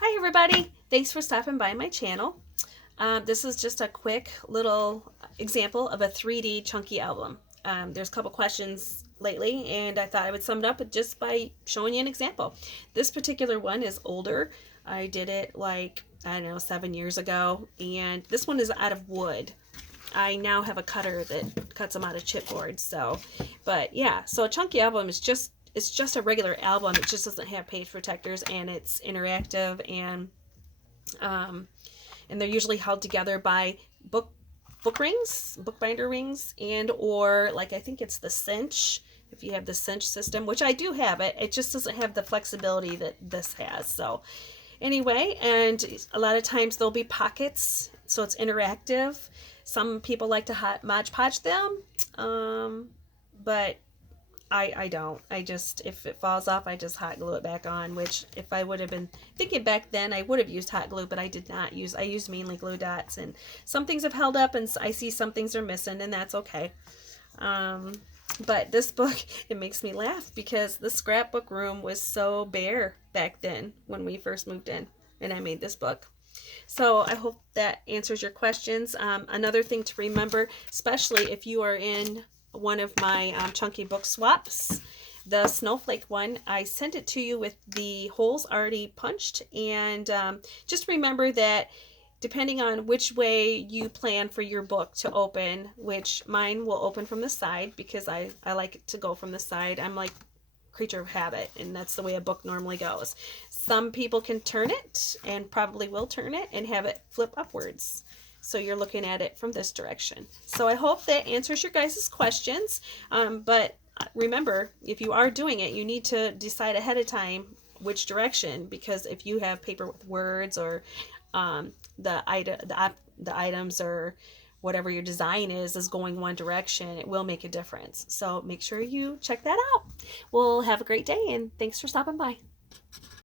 Hi everybody, thanks for stopping by my channel. This is just a quick little example of a 3D chunky album. There's a couple questions lately and I thought I would sum it up just by showing you an example. This particular one is older. I did it like, I don't know, 7 years ago, and this one is out of wood. I now have a cutter that cuts them out of chipboard. So, but yeah, so a chunky album is just, it's just a regular album. It just doesn't have page protectors, and it's interactive, um, and they're usually held together by book rings, bookbinder rings, and or like I think it's the cinch. If you have the cinch system, which I do have it just doesn't have the flexibility that this has. So anyway, and a lot of times there'll be pockets, so it's interactive. Some people like to Mod Podge them, but I don't. I just, if it falls off, I just hot glue it back on, which if I would have been thinking back then, I would have used hot glue, but I did not use, I used mainly glue dots, and some things have held up and I see some things are missing, and that's okay. But this book, it makes me laugh because the scrapbook room was so bare back then when we first moved in and I made this book. So I hope that answers your questions. Another thing to remember, especially if you are in one of my chunky book swaps, the snowflake one, I sent it to you with the holes already punched, and just remember that depending on which way you plan for your book to open, which mine will open from the side because I like it to go from the side. I'm like creature of habit, and that's the way a book normally goes. Some people can turn it, and probably will turn it and have it flip upwards, so you're looking at it from this direction. So I hope that answers your guys' questions, but remember, if you are doing it, you need to decide ahead of time which direction, because if you have paper with words, or the items, or whatever your design is going one direction, it will make a difference. So make sure you check that out. Well, have a great day, and thanks for stopping by.